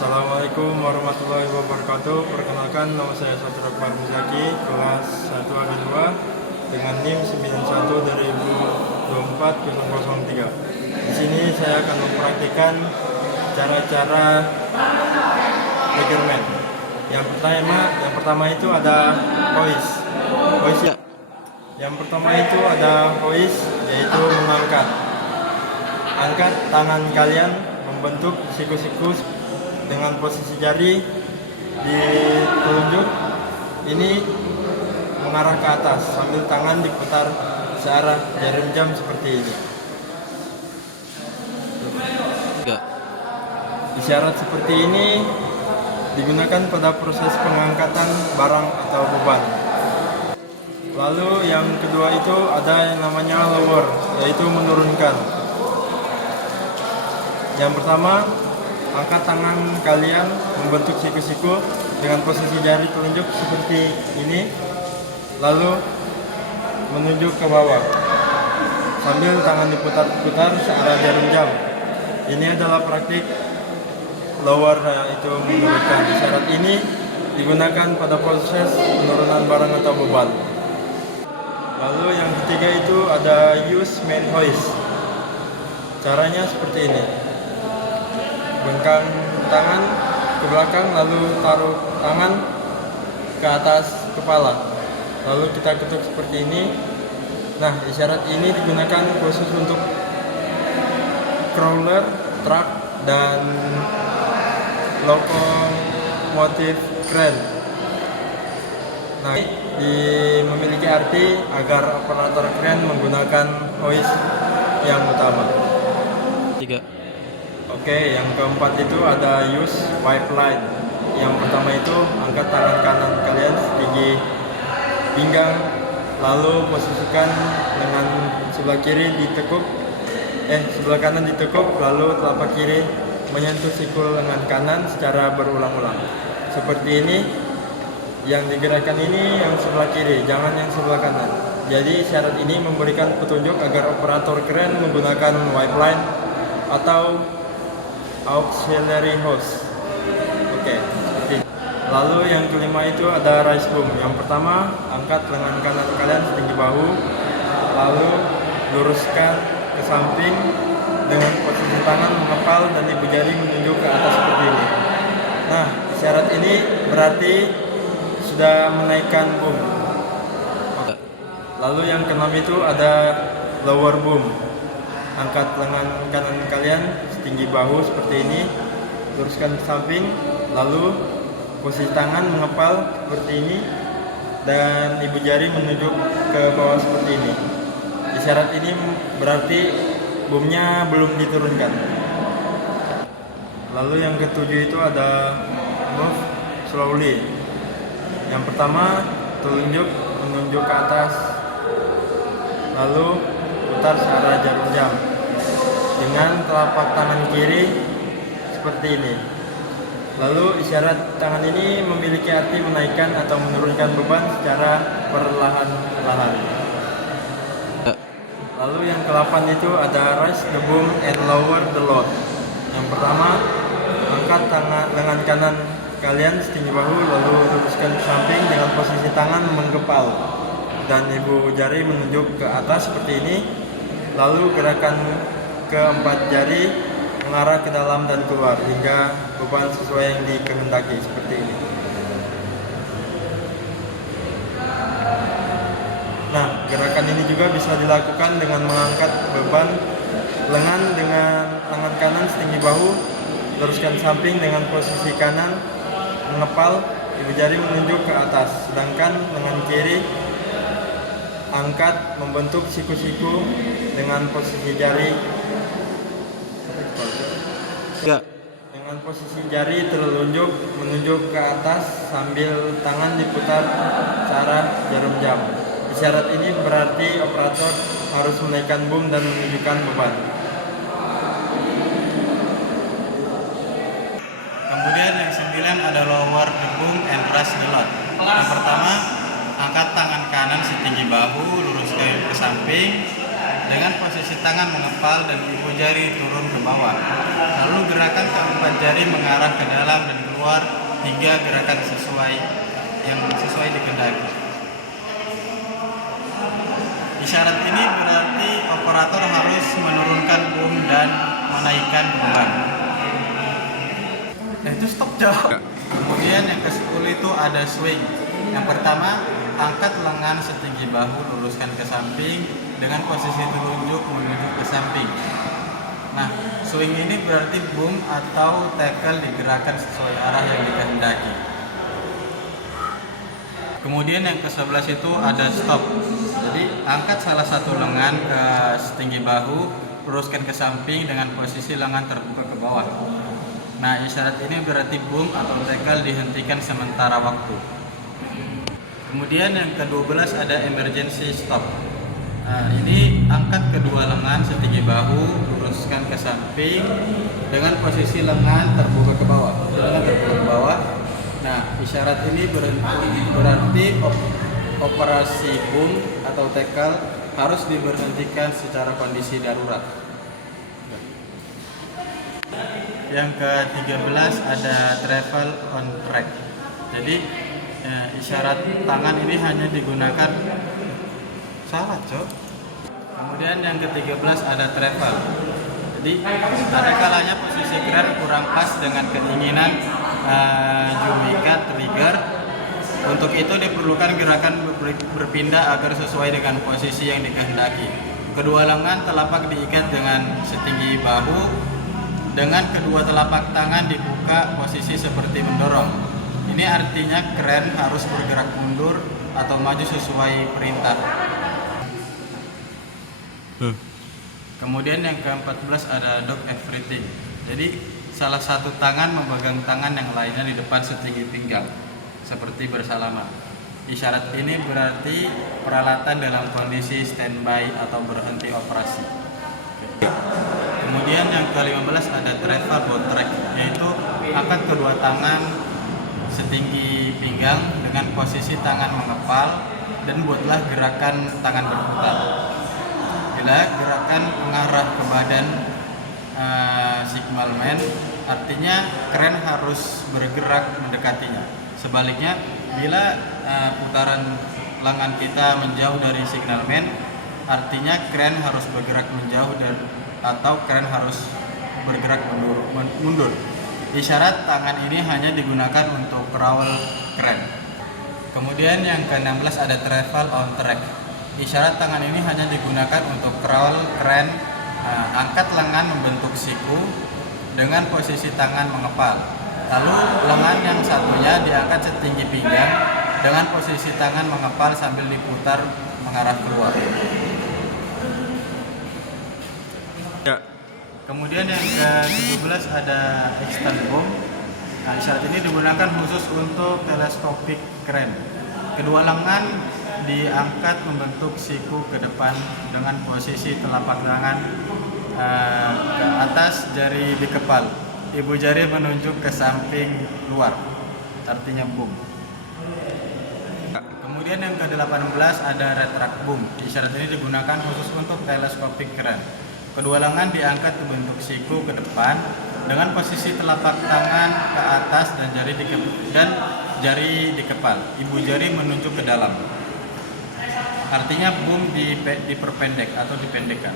Assalamualaikum warahmatullahi wabarakatuh. Perkenalkan, nama saya Satria Akbar Muzaki, kelas 1 AB2 dengan NIM 91-2024-003. Di sini saya akan mempraktikkan cara-cara measurement. Yang pertama itu ada hoist. Ya. Yang pertama itu ada hoist, yaitu mengangkat. Angkat tangan kalian membentuk siku-siku dengan posisi jari di telunjuk ini mengarah ke atas sambil tangan diputar searah jarum jam seperti ini. Ya. Isyarat seperti ini digunakan pada proses pengangkatan barang atau beban. Lalu yang kedua itu ada yang namanya lower, yaitu menurunkan. Yang pertama, angkat tangan kalian membentuk siku-siku dengan posisi jari telunjuk seperti ini, lalu menunjuk ke bawah sambil tangan diputar-putar searah jarum jam. Ini adalah praktik lower, yaitu menurunkan. Syarat ini digunakan pada proses penurunan barang atau beban. Lalu yang ketiga itu ada use main hoist. Caranya seperti ini. Bengkang tangan ke belakang, lalu taruh tangan ke atas kepala, lalu kita ketuk seperti ini. Nah, isyarat ini digunakan khusus untuk crawler, truk, dan lokomotif kren. Nah, memiliki arti agar operator kren menggunakan hoist yang utama. 3. Oke, yang keempat itu ada use pipeline. Yang pertama itu angkat tangan kanan kalian setinggi pinggang, lalu posisikan lengan sebelah kiri ditekuk, sebelah kanan ditekuk, lalu telapak kiri menyentuh siku lengan kanan secara berulang-ulang. Seperti ini, yang digerakkan ini yang sebelah kiri, jangan yang sebelah kanan. Jadi syarat ini memberikan petunjuk agar operator kren menggunakan pipeline atau auxiliary hose. Oke, seperti ini. Lalu yang kelima itu ada raise boom. Yang pertama, angkat lengan kanan kalian setinggi bahu, lalu luruskan ke samping dengan posisi tangan mengepal dan ibu jari menunjuk ke atas seperti ini. Nah, syarat ini berarti sudah menaikkan boom. Lalu yang keenam itu ada lower boom. Angkat lengan kanan kalian setinggi bahu seperti ini, luruskan ke samping, lalu posisi tangan mengepal seperti ini, dan ibu jari menunjuk ke bawah seperti ini. Isyarat ini berarti boomnya belum diturunkan. Lalu yang ketujuh itu ada move slowly. Yang pertama, telunjuk menunjuk ke atas, lalu putar searah jarum jam dengan telapak tangan kiri seperti ini. Lalu isyarat tangan ini memiliki arti menaikkan atau menurunkan beban secara perlahan-lahan. Lalu yang ke-8 itu ada raise the boom and lower the load. Yang pertama, angkat lengan kanan kalian setinggi bahu, lalu luruskan ke samping dengan posisi tangan menggepal dan ibu jari menunjuk ke atas seperti ini. Lalu gerakan keempat jari mengarah ke dalam dan keluar hingga beban sesuai yang dikehendaki seperti ini. Nah, gerakan ini juga bisa dilakukan dengan mengangkat beban lengan dengan lengan kanan setinggi bahu, luruskan samping dengan posisi kanan mengepal, ibu jari menunjuk ke atas, sedangkan lengan kiri angkat membentuk siku-siku dengan posisi jari dengan posisi jari telunjuk menunjuk ke atas sambil tangan diputar searah jarum jam. Isyarat ini berarti operator harus menaikkan boom dan menunjukkan beban. Kemudian yang 9 ada lower the boom and raise the load. Yang pertama, angkat tangan kanan setinggi bahu, luruskan ke samping dengan posisi tangan mengepal dan ibu jari turun ke bawah. Lalu gerakan keempat jari mengarah ke dalam dan keluar hingga gerakan sesuai dikehendaki. Isyarat ini berarti operator harus menurunkan boom dan menaikkan beban. Itu stop jawab. Kemudian yang ke-10 itu ada swing. Yang pertama, angkat lengan setinggi bahu, luruskan ke samping dengan posisi telunjuk menuju ke samping. Nah, swing ini berarti boom atau tackle digerakkan sesuai arah yang dikehendaki. Kemudian yang ke-11 itu ada stop. Jadi angkat salah satu lengan ke setinggi bahu, luruskan ke samping dengan posisi lengan terbuka ke bawah. Nah, isyarat ini berarti boom atau tackle dihentikan sementara waktu. Kemudian yang ke-12 ada emergency stop. Nah, ini angkat kedua lengan setinggi bahu, luruskan ke samping dengan posisi lengan terbuka ke bawah. Lengan terbuka ke bawah. Nah, isyarat ini berarti operasi boom atau tackle harus diberhentikan secara kondisi darurat. Yang ke-13 ada travel on track. Jadi isyarat tangan ini hanya digunakan salah, Cok. Kemudian yang ke-13 ada travel. Jadi ada kalanya posisi kren kurang pas dengan keinginan Jumikat trigger. Untuk itu diperlukan gerakan berpindah agar sesuai dengan posisi yang dikehendaki. Kedua lengan telapak diikat dengan setinggi bahu, dengan kedua telapak tangan dibuka posisi seperti mendorong. Ini artinya kren harus bergerak mundur atau maju sesuai perintah. Kemudian yang ke-14 ada dog everything. Jadi salah satu tangan memegang tangan yang lainnya di depan setinggi pinggang, seperti bersalaman. Isyarat ini berarti peralatan dalam kondisi standby atau berhenti operasi. Kemudian yang ke-15 ada travel boat track, yaitu angkat kedua tangan setinggi pinggang dengan posisi tangan mengepal dan buatlah gerakan tangan berputar. Bila gerakan mengarah ke badan signalman, artinya kren harus bergerak mendekatinya. Sebaliknya, bila putaran lengan kita menjauh dari signalman, artinya kren harus bergerak menjauh atau kren harus bergerak mundur. Isyarat tangan ini hanya digunakan untuk crawl kren. Kemudian yang ke-16 ada travel on track. Isyarat tangan ini hanya digunakan untuk crawl kren. Angkat lengan membentuk siku dengan posisi tangan mengepal. Lalu lengan yang satunya diangkat setinggi pinggang dengan posisi tangan mengepal sambil diputar mengarah keluar. Ya. Kemudian yang ke-17 ada extend boom. Nah, isyarat ini digunakan khusus untuk teleskopik kren. Kedua lengan diangkat membentuk siku ke depan dengan posisi telapak tangan ke atas, jari di kepal. Ibu jari menunjuk ke samping luar, artinya boom. Kemudian yang ke-18 ada retract boom. Isyarat ini digunakan khusus untuk teleskopik kren. Kedua lengan diangkat ke bentuk siku ke depan dengan posisi telapak tangan ke atas dan jari di kepal. Ibu jari menunjuk ke dalam. Artinya boom diperpendek atau dipendekkan.